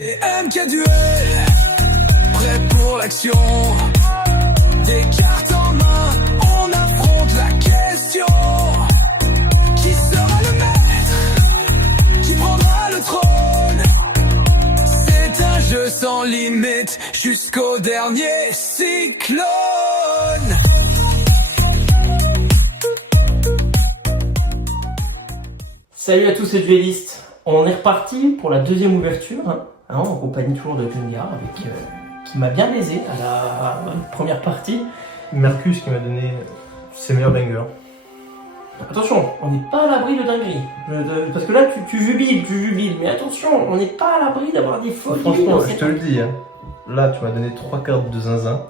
Et MK Duel, prêt pour l'action. Des cartes en main, on affronte la question. Qui sera le maître? Qui prendra le trône? C'est un jeu sans limite, jusqu'au dernier cyclone. Salut à tous les duellistes, on est reparti pour la deuxième ouverture, en compagnie toujours de Gungar, qui m'a bien lésé à la première partie. Mercus qui m'a donné ses meilleurs bangers. Attention, on n'est pas à l'abri de dinguerie. Parce que là tu jubiles, mais attention, on n'est pas à l'abri d'avoir des folies. Franchement, je te le dis, hein. Là tu m'as donné 3 cartes de zinzin.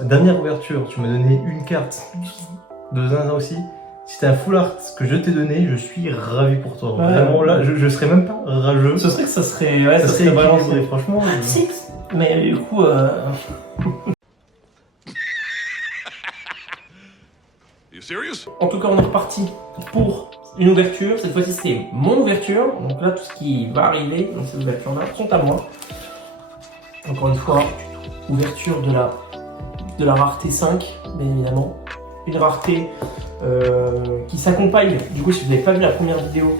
Dernière ouverture, tu m'as donné une carte de zinzin aussi. Si c'était un full art que je t'ai donné, je suis ravi pour toi. Ouais. Vraiment là, je serais même pas rageux. Ce serait que ça serait... Ouais, ça serait balancé, franchement. Ah, si. Mais du coup... You serious? En tout cas, on est reparti pour une ouverture. Cette fois-ci, c'est mon ouverture. Donc là, tout ce qui va arriver dans ces ouvertures-là sont à moi. Encore une fois, ouverture de la rareté 5, bien évidemment. Une rareté qui s'accompagne, du coup, si vous n'avez pas vu la première vidéo,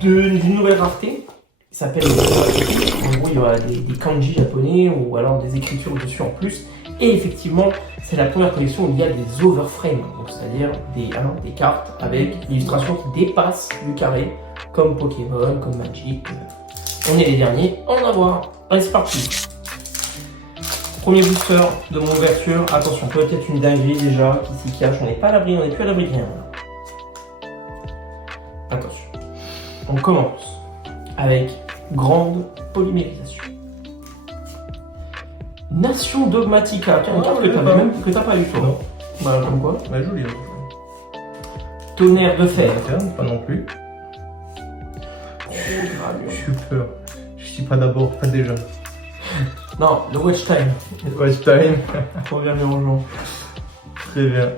d'une nouvelle rareté. Qui s'appelle... En gros, il y aura des kanji japonais ou alors des écritures dessus en plus. Et effectivement, c'est la première collection où il y a des overframes, c'est-à-dire des cartes avec l'illustration qui dépasse du carré, comme Pokémon, comme Magic. On est les derniers à en avoir. Allez, c'est parti. Premier booster de mon ouverture. Attention, peut-être une dinguerie déjà qui s'y cache. On n'est pas à l'abri, on n'est plus à l'abri de rien. Attention. On commence avec grande polymérisation. Nation Dogmatica, tiens, une carte que t'as pas eu toi. Non. Voilà, comme quoi. Bah, joli. Tonnerre de fer. Pas non plus. Gros gravure. Je suis peur. Je suis pas d'abord, pas déjà. Non, le Watch Time. Watch time. Trop bien mélangeant. Très bien.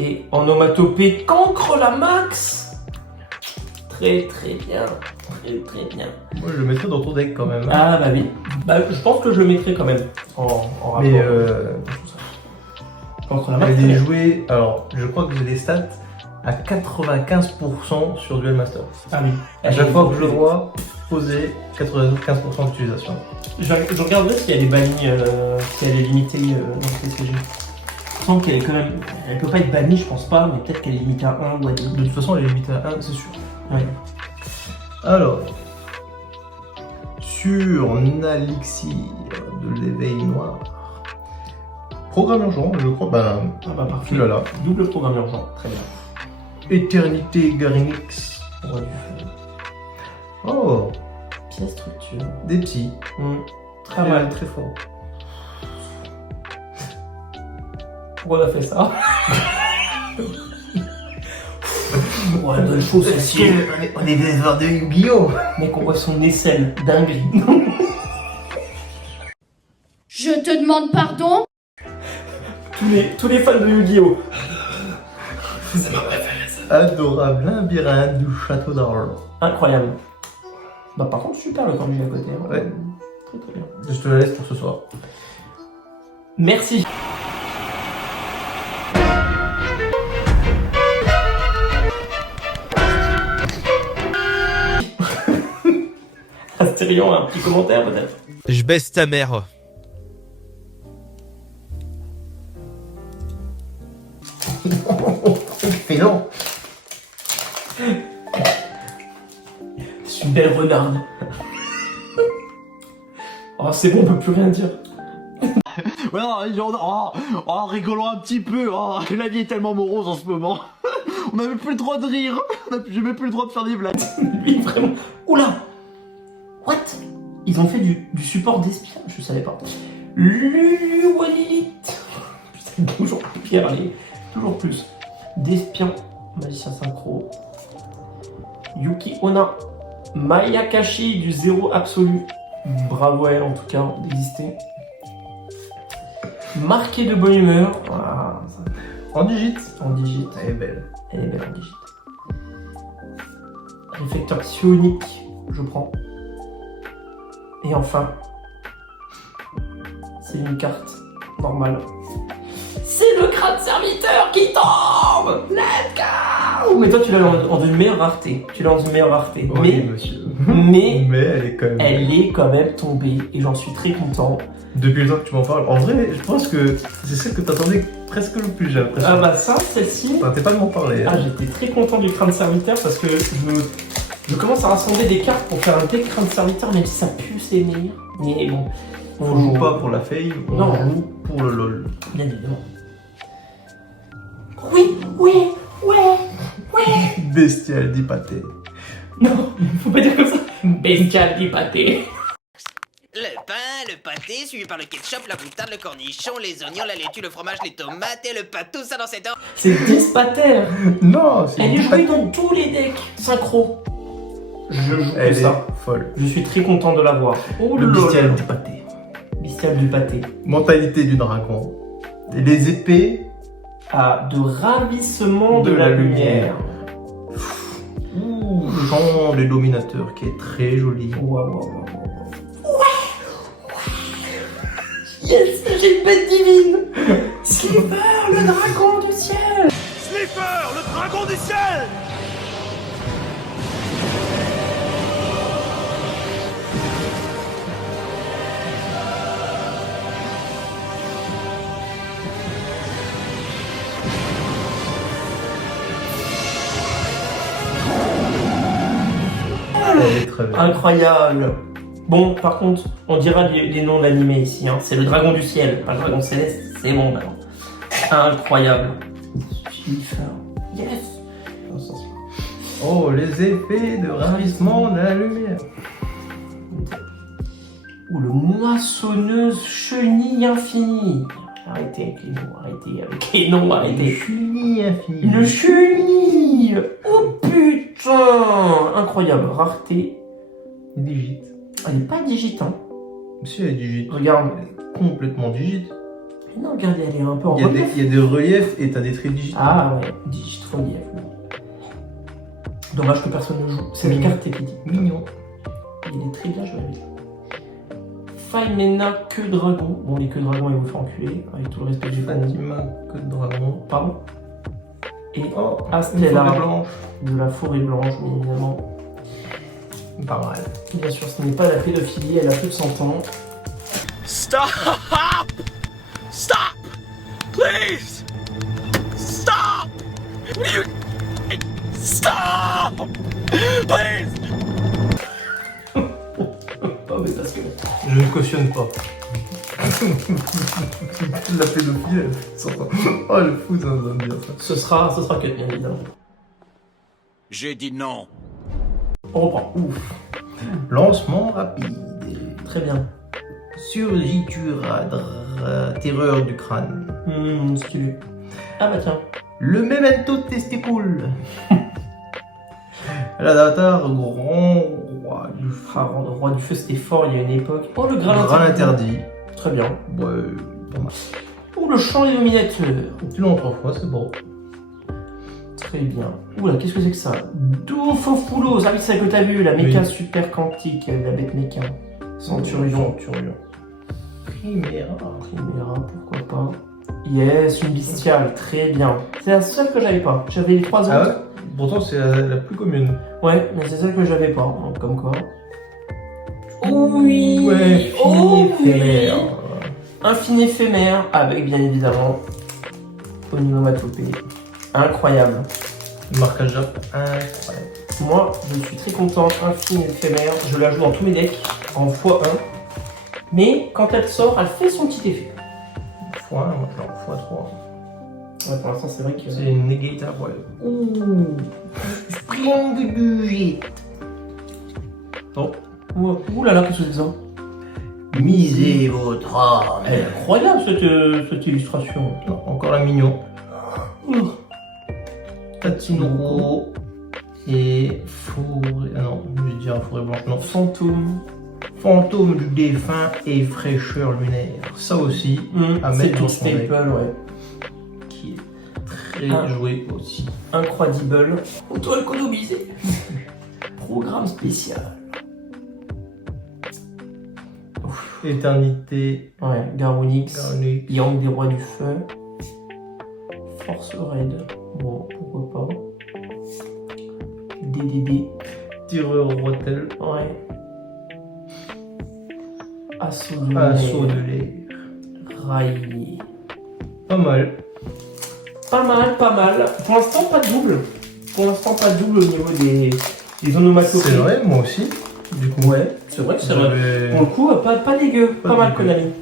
Et en onomatopée, cancre la max. Très très bien. Très très bien. Moi je le mettrais dans ton deck quand même. Ah bah oui. Bah, je pense que je le mettrai quand même en rapport. Mais Cancre la il max. y a très des bien. jouets, alors je crois que j'ai des stats à 95% sur Duel Master. Ah oui. À chaque fois que je vois poser 95% d'utilisation. Je regarderai s'il y a des bannis, si elle est limitée dans le TCG. Je sens qu'elle est quand même. Elle peut pas être bannie, je pense pas, mais peut-être qu'elle est limitée à 1 ou à 2. De toute façon, elle est limitée à 1, c'est sûr. Ouais. Alors, sur Nalixir de l'éveil noir, programme urgent, je crois, Ah bah parfait. tu l'as là. Double programme urgent, très bien. Éternité Garinix. Roi du feu. Oh, Pièce structure. des petits. Très mal. Très fort. Pourquoi on a fait ça? Ouais, de choses aussi. On est des joueurs de Yu-Gi-Oh! Mec, on voit son aisselle, dinguerie. Je te demande pardon? tous les fans de Yu-Gi-Oh! Adorable labyrinthe du château d'Arles. Incroyable. Bah par contre, super le cornu à côté. Hein. Ouais. Très très bien. Je te la laisse pour ce soir. Merci. Astérion, un petit commentaire peut-être? Je baisse ta mère. Mais non! C'est une belle renarde. Oh, c'est bon, on peut plus rien dire. Ouais, rigolons un petit peu, la vie est tellement morose en ce moment. On n'a même plus le droit de rire, j'ai même plus le droit de faire des blagues. Lui, vraiment. Oula! What? Ils ont fait du support d'espion, je savais pas. Lulu Walilith. Putain, toujours pire, allez. Toujours plus. D'espion, magicien synchro. Yuki Onna. Mayakashi du zéro absolu. Bravo à elle en tout cas d'exister. Marqué de bonne humeur. Voilà, ça. En digit. En digit. Elle est belle. Elle est belle en digit. Réflecteur psionique, je prends. Et enfin, c'est une carte normale. C'est le crâne serviteur qui tombe. Let's go. Mais toi, tu l'as en une meilleure rareté. Oui, monsieur. mais Mais elle est quand même. elle est quand même tombée et j'en suis très content. Depuis le temps que tu m'en parles, en vrai, je pense que c'est celle que t'attendais presque le plus, j'ai l'impression. Ah bah ça, celle-ci. T'es pas de m'en parler. Ah, j'étais très content du crâne serviteur parce que je commence à rassembler des cartes pour faire un deck crâne serviteur, même si ça pue ses meilleurs. Mais bon, On joue pas pour la faille, on Non. joue pour le lol. Bien évidemment. Ouais. Bestial dit pâté. Non, faut pas dire comme ça. Bestial du pâté. Le pain, le pâté, suivi par le ketchup, la moutarde, le cornichon, les oignons, la laitue, le fromage, les tomates et le pain, tout ça dans cet ordre. C'est 10 pater. Non, c'est Elle est dit jouée pâté. dans tous les decks synchro. Je joue que Elle ça. est folle. Je suis très content de l'avoir. Oh Le lol. bestial dit pâté. Bestial du pâté. Mentalité du dragon. Et les épées. De ravissement de la lumière. Ouh, Jean le dominateur qui est très joli. Waouh. Yes, j'ai une bête divine. Slipper, le dragon du ciel. Slipper, le dragon du ciel! Elle est très belle. Incroyable. Bon, par contre, on dira les noms de l'animé ici. Hein. C'est le dragon du ciel, pas le dragon céleste. C'est bon maintenant. Incroyable. Slipper. Yes. Oh, les effets de ravissement de la lumière. Ou le moissonneuse chenille infinie. Arrêtez avec les noms, arrêtez. Chenille infinie. Une chenille. Oh putain. Incroyable. Rareté. Digite. Elle n'est pas digite, hein. Si, elle est digite. Regarde. Elle est complètement digite. Non, regardez, elle est un peu en Il y a relief. des reliefs et t'as des traits digitaux. Ah ouais, digite relief. Dommage que personne ne joue. C'est une carte épidie. Mignon. Il est très bien joué. Faimena, queue dragon. Bon, les queues dragons, ils vous font enculer. Avec tout le respect que j'ai pas dit. Fatima, que de dragon. Pardon. Et Oh, Astella, une forêt blanche. de la forêt blanche, bien évidemment. Pas mal. Bien sûr, ce n'est pas la pédophilie, elle a plus de 100 ans. Stop! Stop! Please! Stop! What are you... Stop! Please! Oh, mais parce que. Je ne cautionne pas. La pédophilie, elle s'entend. Oh, le fou, ça va me dire ça. Ce sera que bien évidemment. J'ai dit non. On reprend. Ouf. Lancement rapide. Très bien. Surgitura, terreur du crâne. Stylé. Ah bah tiens. Le memento testicule. L'adatar, grand roi du feu. Ah, le roi du feu, c'était fort il y a une époque. Oh, le Graal Graal interdit. Très bien. Ouais, pas mal. Oh, le champ illuminateur. Tu l'as en 3 fois, c'est bon. Très bien. Oula, qu'est-ce que c'est que ça? Dophopoulos. Ah oui, c'est ça que t'as vu, la méca Oui. super quantique, la bête méca. Centurion. Chimera. Chimera, pourquoi pas. Yes, une bestiale, très bien. C'est la seule que j'avais pas. J'avais les 3 autres. Ah ouais? Pourtant, c'est la plus commune. Ouais, mais c'est celle que j'avais pas. Donc, comme quoi. Oui. Ouais, Oh fini éphémère. Infini éphémère, avec bien évidemment onomatopée. Incroyable. Marquage Jap, incroyable. Moi, je suis très content. Infini éphémère, je la joue dans tous mes decks en x1. Mais quand elle sort, elle fait son petit effet. x1, moi je l'ai en x3. Ouais, pour l'instant, c'est vrai que. C'est une negator, ouais. Ouh. Spring du jet. Oh. Ouh là là, qu'est-ce que c'est que ça? Misez votre âme. Elle est incroyable cette illustration. Non, encore un mignon. Ouh. Tatsunoko. Et forêt. Ah non, je vais dire forêt blanche. Non. Fantôme. Fantôme du défunt et fraîcheur lunaire. Ça aussi, à C'est mettre tout dans son deck. staple, ouais. Qui est Très joué aussi. incroyable. Auto-économisé. Programme spécial. Éternité. Ouais, Garonix. Garnier. Yang des rois du feu. Force raid. Bon, pourquoi pas. DDD. Tireur Rotel. Ouais. Assaut de Assaut l'air. de l'air. Raillé. Pas mal. Pas mal, pas mal. Pour l'instant, pas de double. Pour l'instant, pas de double au niveau des onomatopées. C'est vrai, moi aussi. Du coup. Ouais, c'est vrai que c'est vrai. J'avais- Pour le coup, pas dégueu. Pas mal, dégueu. Konami.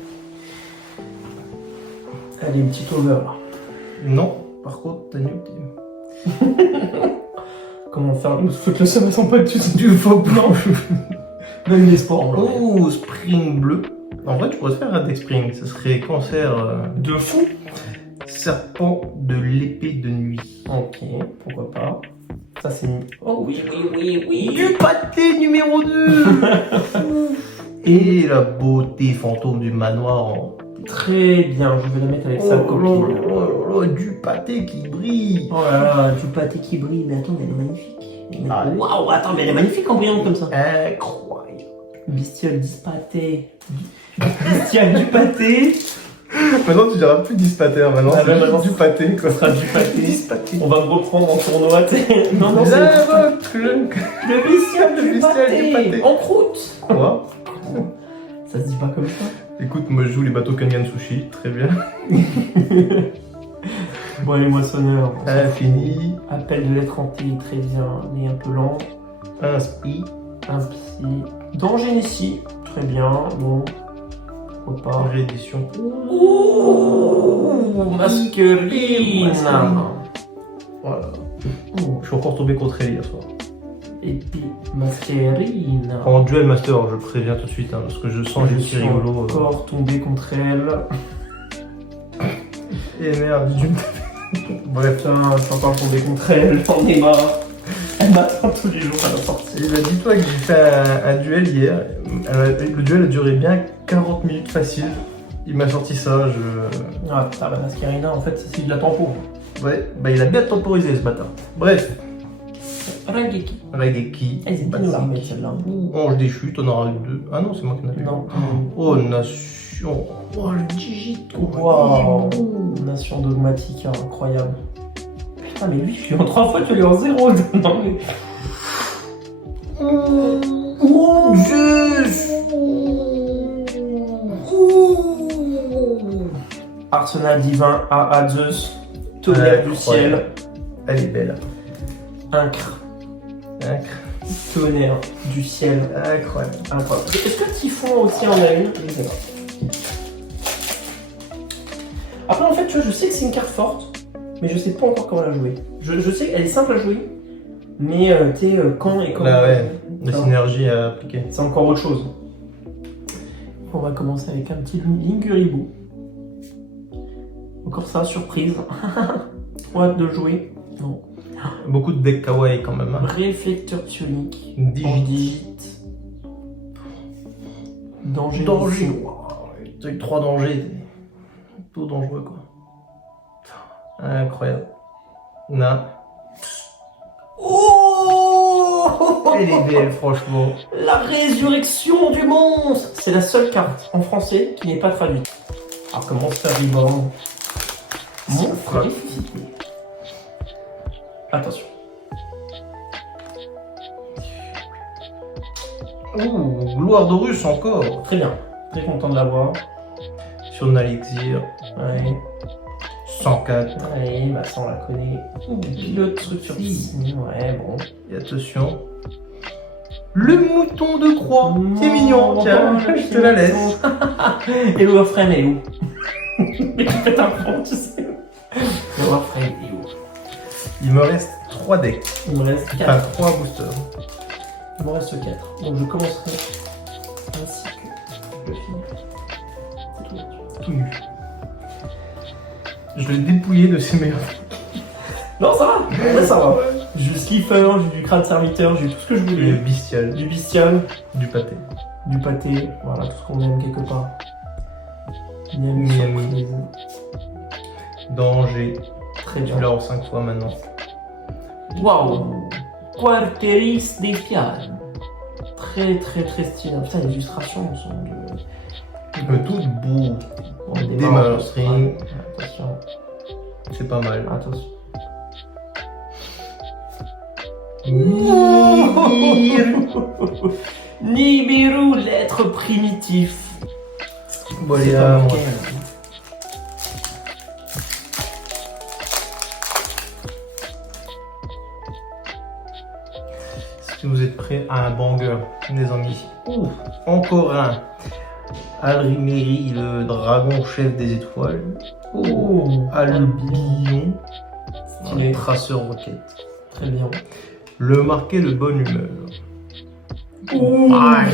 Allez, une petite over là. Non, par contre, t'as noté. Comment faire le foot le seum sans pas que tu Du faux blanc. Même les sports. en vrai. Oh, Spring bleu. En vrai, tu pourrais te faire un deck Spring. Ce serait cancer. De fou. Serpent de l'épée de nuit. Ok, pourquoi pas. Ça c'est... Oh oui, oui, oui, oui. Du pâté numéro 2. Et la beauté fantôme du manoir en... Très bien, je vais la mettre avec sa copine. oh, du pâté qui brille. Oh là là, du pâté qui brille. Mais attends, mais elle est magnifique. Ah, Waouh, attends, mais elle est magnifique en brillant comme ça. Incroyable. Bestiole dispâté. Bestiole du pâté. Maintenant, tu diras plus dispater. Maintenant, Ah, c'est maintenant, juste du pâté, quoi. Ce sera du pâté. Dispater. On va me reprendre en tournoi. Non, non, c'est J'invoque le bestiole Le du bestiole du pâté. pâté. En croûte. Quoi? Ça se dit pas comme ça. Écoute, moi je joue les bateaux Kanyan Sushi, très bien. Bon, les moissonneurs. Infini, Appel de lettre hanté, très bien, mais un peu lent. Inspi, Un psy. Danger ici, très bien, bon. Pourquoi pas. réédition. Ouh, masculine. Voilà. Je suis encore tombé contre elle hier soir. Et puis, masculine. En duel master, je préviens tout de suite, hein, parce que je sens Je les suis petits rigolos. encore tombé contre elle. Et merde, bref. Putain, je suis encore tombé contre elle, j'en ai marre. Elle m'attend tous les jours à la sortie. Et bah, dis-toi que j'ai fait un duel hier. Le duel a duré bien 40 minutes facile. Il m'a sorti ça, Ah putain, la mascarina, en fait, c'est de la tempo. Ouais, bah il a bien temporisé ce matin. Bref, Rageki. Raigeki, Elles étaient nous la remettre celle-là. Ange déchu, t'en auras eu 2. Ah non, c'est moi qui en ai eu. Non. Oh, nation. Oh, le digito. Waouh. Nation dogmatique, hein, incroyable. Putain, mais lui, je suis en 3 fois, tu l'es en 0. Non, mais. Oh, Zeus. Arsenal divin, AA Zeus, tonnerre du ciel, Elle est belle. incre, Incroyable. tonnerre du ciel, Incroyable. incroyable. Est-ce que Typhon aussi en a une? Je sais pas. Après, en fait, tu vois, je sais que c'est une carte forte, mais je sais pas encore comment la jouer. Je sais qu'elle est simple à jouer, mais tu sais, quand et comment. Là, ouais, la Ça, synergie à appliquer. c'est encore autre chose. On va commencer avec un petit Linguribu. Encore ça, surprise. Trop hâte de jouer. Non. Beaucoup de decks kawaii quand même. Hein. Réflecteur psionique. Digit. Digit. Danger. Danger. Wow. T'as eu 3 dangers. Tout dangereux quoi. Incroyable. Na. Oh, Elle est belle franchement. la résurrection du monstre. C'est la seule carte en français qui n'est pas traduite. Alors comment ça vivant? Monstre ressuscité. Attention. Ouh, gloire d'Horus encore. Très bien. Très content de l'avoir. Sur Nalexir. Ouais. 104. Allez, bah ça on la connaît. Pilote structure psy. Ouais, bon. Et attention. Le mouton de croix. C'est mignon. Tiens, je te la laisse. Et le Warframe est où? Mais tu fais un fond, tu sais. Le Warframe est où? Il me reste 3 decks. Il me reste 4. Enfin, 3 boosters. Il me reste 4. Donc je commencerai ainsi que je finis. C'est tout. Tout nul. Je l'ai dépouillé de ses meilleurs. Non, ça va. Ouais, ça va. J'ai du Slipper, j'ai du crâne serviteur, j'ai tout ce que je Le voulais. bestial. Du bestial, Du pâté. du pâté, voilà, tout ce qu'on aime quelque part. Miami Miami. surprise. Danger. Très Tu bien. l'as en 5 fois maintenant. Waouh! Quarteris des Fiales. très stylé. Putain, les illustrations sont Tout beau. on Des démarre. malostring. Attention, C'est pas mal. attention. Nibiru, l'être primitif. Bon, C'est les pas gars, marqué, moi, hein. est-ce que vous êtes prêts à un banger, les amis? Ouh. Encore un. Alrimeri, le dragon chef des étoiles. Oh, Albion, Stylé. un traceur roquette. très bien. Le marqué de bonne humeur. Ouh. Aïe.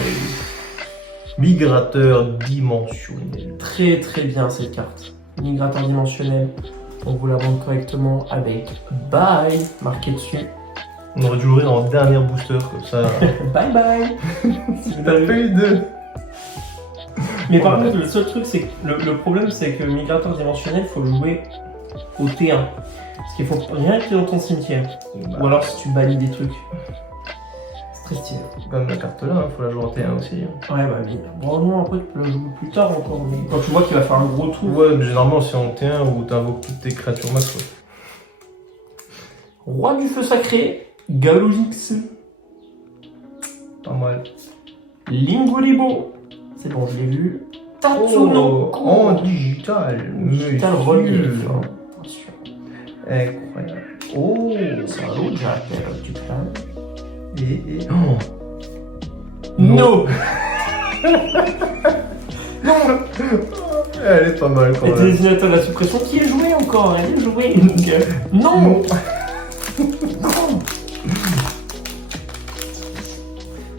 Migrateur dimensionnel. Très bien cette carte. Migrateur dimensionnel. On vous la vend correctement avec bye marqué dessus. On aurait dû l'ouvrir dans le dernier booster comme ça. Bye bye. Si vous T'as l'avez- fait deux. Mais par contre, le seul truc, c'est que le problème, c'est que Migrateur dimensionnel, faut le jouer au T1. Parce qu'il faut rien qu'il y ait dans ton cimetière. Ou alors si tu bannis des trucs. C'est très stylé. Comme la carte là, faut la jouer en T1 aussi. Ouais, bah oui. Bon, non, après, tu peux la jouer plus tard encore. Mais quand tu vois qu'il va faire un gros tour. Ouais, mais généralement c'est en T1 où t'invoques toutes tes créatures max. Quoi. Roi du feu sacré, Galolix, Pas mal. Lingolibo. C'est bon, je l'ai vu. Tatsunoko. Oh, en digital. Digital monsieur. relief. Attention. Incroyable. Oh, C'est un autre caractère du clan. et... Oh. No. Elle est pas mal quand Et même. désignateur de la suppression qui est joué encore, elle est jouée. Donc, non. Non. Non.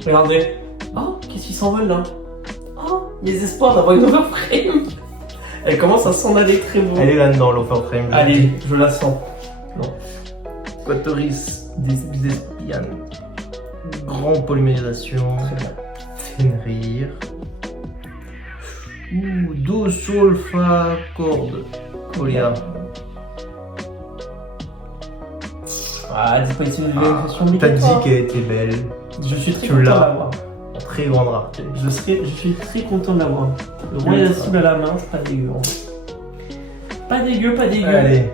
Regardez. Oh, qu'est-ce qu'ils s'envolent là? Oh, il y a des espoirs d'avoir une overframe. Elle commence à s'en aller très beau. Elle est là-dedans, l'offerframe. Allez, je la sens. Quatoris des espianes. Grand polymérisation. Très bien. Fenrir. Ouh, Do Sol Fa Corde. Colia. Ah, dispositif de vérification T'as dit obligatoire. qu'elle était belle. Je suis très Tu content de l'as. l'avoir. En très grande rareté. Je suis très content de l'avoir. Le roi et la cible à la main, c'est pas dégueu. Hein. Pas dégueu, pas dégueu. Allez,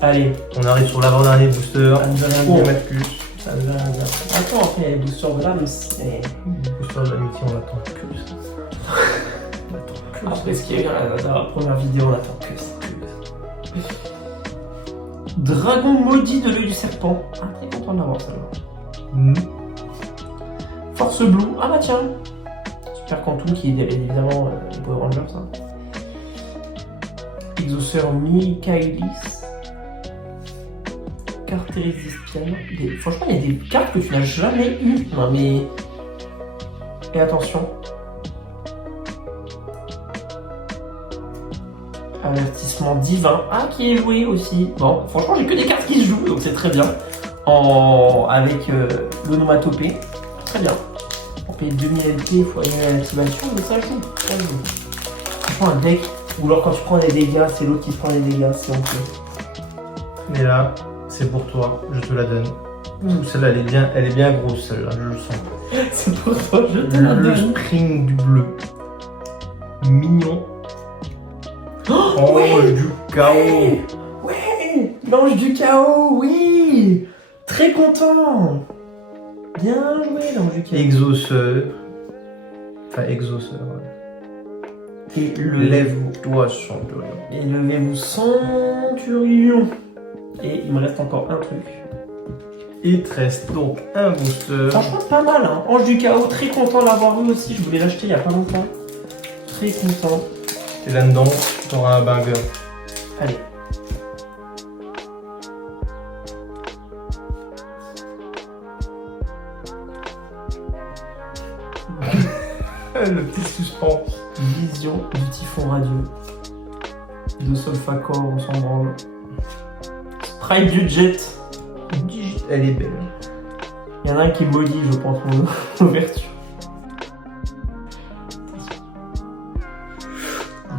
Allez. on arrive sur l'avant-dernier booster. Ça ne veut rien Oh, dire. mettre plus. Ça ne veut rien dire. Attends, après, il y a les boosters de l'âme. c'est- Booster de l'amitié, on attend que ça. On attend que ça. Après ce qu'il y a eu dans la première vidéo, on attend que ça. Dragon maudit de l'œil du serpent. Ah, très content de l'avoir celle-là. Force Blue. Ah bah tiens. Super Quantum qui est évidemment les Power Rangers. Hein. Exauceur Michaelis. Carteris d'Espiane. Franchement, il y a des cartes que tu n'as jamais eues. Non mais. Et attention. Avertissement divin. Ah, qui est joué aussi. Bon, franchement, j'ai que des cartes qui se jouent, donc c'est très bien. Avec l'onomatopée. Très bien. Pour payer 2000 LP, il faut annuler l'activation, mais ça joue. Ça joue. Franchement, un deck où alors quand tu prends des dégâts, c'est l'autre qui se prend des dégâts, c'est honteux. Mais là, c'est pour toi, je te la donne. Ouh, celle-là, elle est bien grosse, celle-là, je le sens. C'est pour toi, je te la Le donne. string du bleu. Mignon. Oh, Ange ouais. du chaos. Ouais, l'ange du chaos, oui. Très content. Bien joué, l'ange du chaos. Exauceur. Enfin, exauceur, ouais. Et Lève-toi, centurion. Élevez-vous centurion. Et il me reste encore un truc. Il te reste donc un booster. Franchement, pas mal, hein. Ange du chaos, très content de l'avoir eu aussi. Je voulais l'acheter il y a pas longtemps. Très content. Et là-dedans, tu auras un banger. Allez. Le petit suspense. Vision du typhon radieux. De Solfacor, on s'en branle. Sprite du jet. Elle est belle. Il y en a un qui est maudit, je pense, mon ouverture.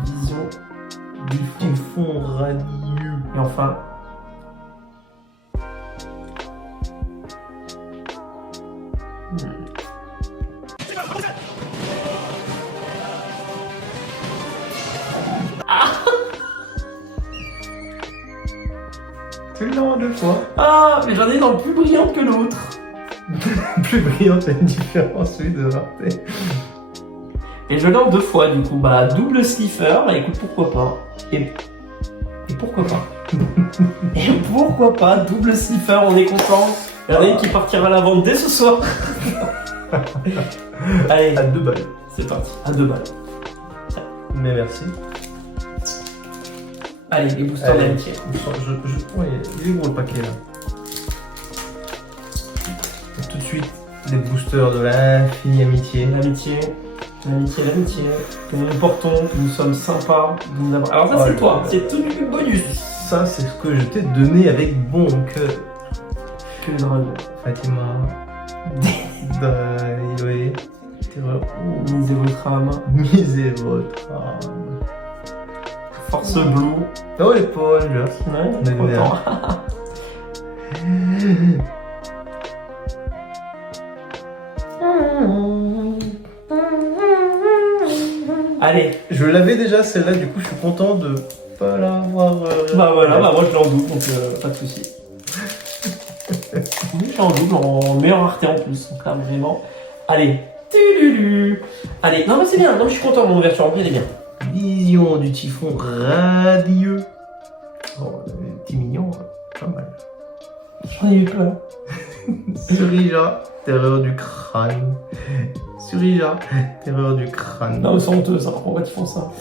Vision du fond. Typhon radieux. Et enfin. Tu l'as en 2 fois. Ah, mais j'en ai dans le plus brillante que l'autre. Plus brillante, il y a une différence, oui, de rareté. Et je l'ai en 2 fois, du coup. Bah, double slipper, bah écoute, pourquoi pas. Et pourquoi pas. Et pourquoi pas, double slipper, on est content. Il y en a une qui partira à la vente dès ce soir. Allez, À 2 balles. c'est parti, à 2 balles. Mais merci. Allez, les boosters Allez. d'amitié. Ouais, il est gros le paquet là. Et tout de suite, les boosters de l'infinie amitié. L'amitié, l'amitié, que nous nous portons, que nous sommes sympas. de nous avoir- Alors ça, Oh c'est là toi, là. c'est tout du bonus. Ça, c'est ce que je t'ai donné avec bon cœur. Que le dragon. Fatima. Daiwe. Terreur. Misez votre âme. Misez votre âme. Force Blue. Oh les Power Rangers. Ouais, On est content. Allez, Je l'avais déjà celle-là, du coup je suis content de pas l'avoir. bah voilà, bah moi je l'ai en double, donc pas de soucis. Oui, je l'ai en double, en meilleure rareté en plus, donc là vraiment. Allez, tululu. Allez, non mais c'est bien, non mais je suis content, mon ouverture en elle est bien. Vision du typhon radieux. Oh, le petit mignon, pas mal. J'en ai eu plein. Surija, terreur du crâne. Surija, terreur du crâne. Non mais c'est honteux ça, pourquoi ils font ça?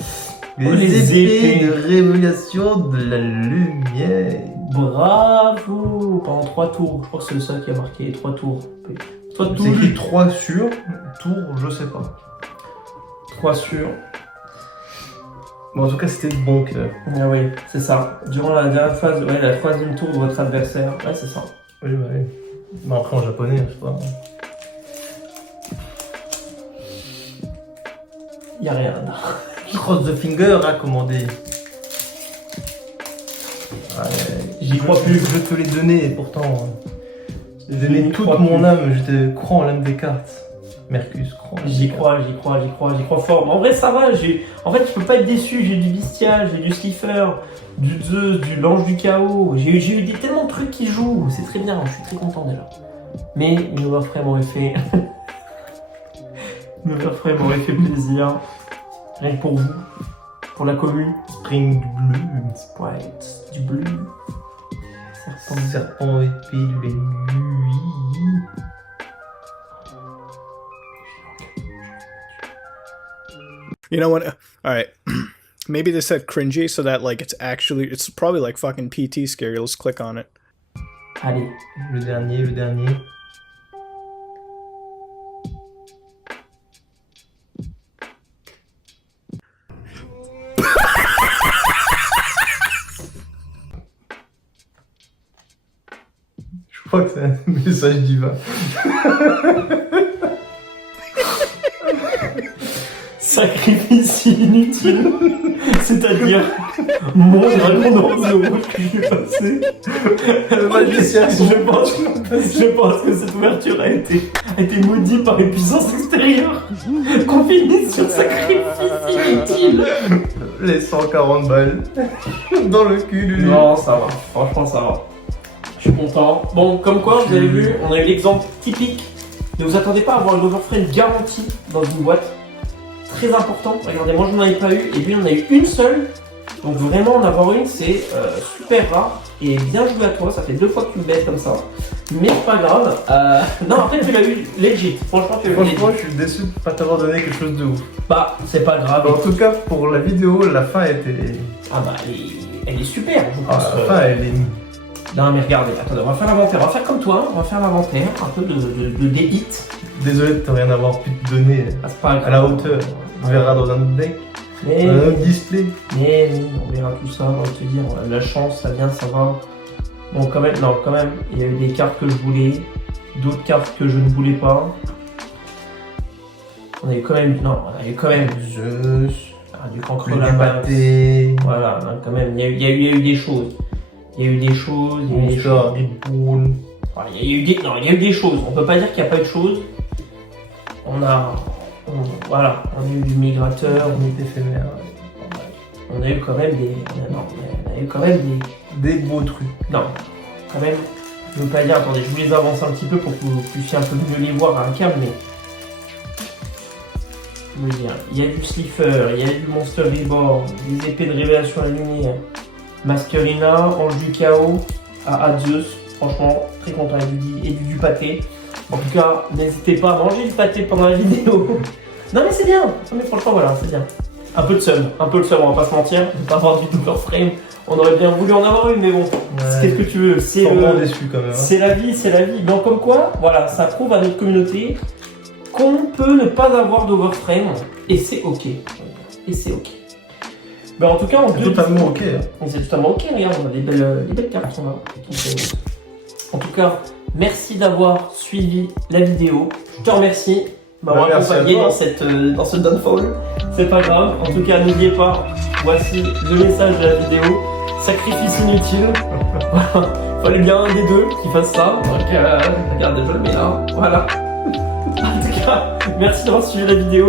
Les, les épées épées. de révélation de la lumière. Bravo. Pendant 3 tours, je crois que c'est ça qui a marqué, 3 tours. 3 tours, C'est écrit 3 sur, tour, je sais pas. 3 sur. Bon, en tout cas, c'était de bon cœur. Ah oui, c'est ça. Durant la dernière phase, ouais, la 3e tour de votre adversaire. Ouais, c'est ça. Oui, bah oui. Mais après en japonais, je sais pas. Y a rien. Cross the finger à commander. J'y crois plus. Je te l'ai donné, et pourtant. J'ai Je donné n'y toute crois mon plus. âme, je te crois en l'âme des cartes. Mercus, crois. en l'âme J'y des crois fort. Mais en vrai, ça va. En fait, je peux pas être déçu. J'ai du Bestial, j'ai du Slipper, du Zeus, du l'Ange du Chaos. J'ai eu tellement de trucs qui jouent. C'est très bien. Je suis très content déjà. Mais une offre m'aurait fait. Une offre m'aurait fait plaisir. Rien que pour vous, pour la commune. Spring bleu. Sprite, du bleu. Serpent. Serpent épée de la nuit. You know what? All right. Maybe they said cringy so that like it's probably like fucking PT scary. Let's click on it. Allez. Le dernier. Je crois que c'est un message divin. Sacrifice inutile. C'est-à-dire mon dragon d'Orzo que j'ai passé. Le magicien. Je pense que cette ouverture a été maudite par une puissance extérieure. Qu'on finisse sur sacrifice inutile. Les 140 balles dans le cul du Non, ça va. Franchement, ça va. Je suis content. Bon, comme quoi, vous avez vu, on a eu l'exemple typique. Ne vous attendez pas à avoir une overframe garantie dans une boîte. Très important. Regardez, moi je n'en ai pas eu et lui on en a eu une seule. Donc vraiment en avoir une c'est super rare. Et bien joué à toi, ça fait 2 fois que tu me bêtes comme ça. Mais c'est pas grave. Non, après tu l'as eu legit. Franchement, tu l'as eu legit. Franchement, je suis déçu de pas t'avoir donné quelque chose de ouf. Bah, c'est pas grave. En tout cas, pour la vidéo, la fin était. Ah bah, elle est super, je Ah, pense. la fin, elle est. Non, mais regardez, attendez, on va faire l'inventaire. On va faire comme toi, on va faire l'inventaire, un peu de des hits. Désolé de te rien avoir pu te donner Ah, c'est pas grave. à la hauteur. On verra dans un autre deck, Mais, dans un autre display. mais oui, on verra tout ça, on va te dire, on a de la chance, ça vient, ça va. Bon, quand même, non, quand même, il y a eu des cartes que je voulais, d'autres cartes que je ne voulais pas. On a eu quand même, non, on a eu quand même du cancre Le la main. pâté. Voilà, non, quand même, il y a eu des choses. Il y a eu des choses, il y a eu des choses. Monster, Rippoon. Voilà, il y a eu des choses. On peut pas dire qu'il n'y a pas eu de choses. Voilà, on a eu du migrateur. Unité éphémère. on a eu quand même des... Non, on a eu quand même des... Des beaux trucs. Non, quand même, je veux pas dire... Attendez, je vous les avance un petit peu pour que vous puissiez un peu mieux les voir à un câble, mais... Je veux dire, il y a du Slifer, il y a du Monster Reborn, des épées de révélation à la lumière, Masquerina, Ange du Chaos, à Zeus, franchement, très content et du pâté. En tout cas, n'hésitez pas à manger du pâté pendant la vidéo. Non mais c'est bien, non mais franchement voilà, c'est bien. Un peu le seum, on va pas se mentir, de pas avoir du double frame. On aurait bien voulu en avoir une, mais bon, qu'est-ce que tu veux, c'est déçu quand même. Hein. C'est la vie, c'est la vie. Donc comme quoi, voilà, ça prouve à notre communauté qu'on peut ne pas avoir d'overframe, et c'est ok. Et c'est ok. Ben, en tout cas, c'est totalement ok. Hein. C'est totalement ok, regarde, les belles cartes sont là. En tout cas, merci d'avoir suivi la vidéo. Je te remercie de m'avoir accompagné dans ce downfall. C'est pas grave. En tout cas, n'oubliez pas, voici le message de la vidéo. Sacrifice inutile. Voilà. Fallait bien un des deux qui fasse ça. Donc, regarde, je le mets là. Voilà. En tout cas, merci d'avoir suivi la vidéo.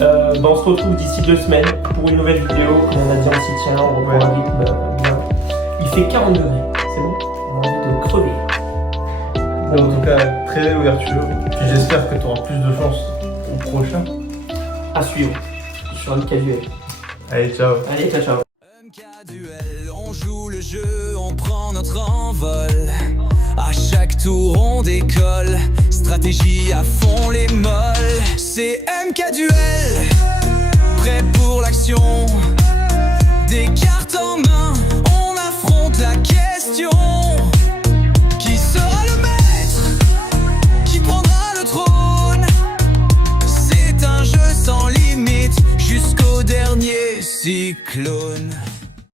On se retrouve d'ici 2 semaines pour une nouvelle vidéo. Comme on a dit, on s'y tient, on reprend un rythme bien. Il fait 40 degrés, c'est bon. On a envie de crever. En tout cas, très belle ouverture. Puis j'espère que tu auras plus de chance au prochain. À suivre sur MK Duel. Allez, ciao. Allez, ciao, ciao. MK Duel, on joue le jeu, on prend notre envol. À chaque tour on décolle, stratégie à fond les molles. C'est MK Duel, prêt pour l'action. Des cartes en main, on affronte la question. Qui sera le maître? Qui prendra le trône? C'est un jeu sans limite jusqu'au dernier cyclone.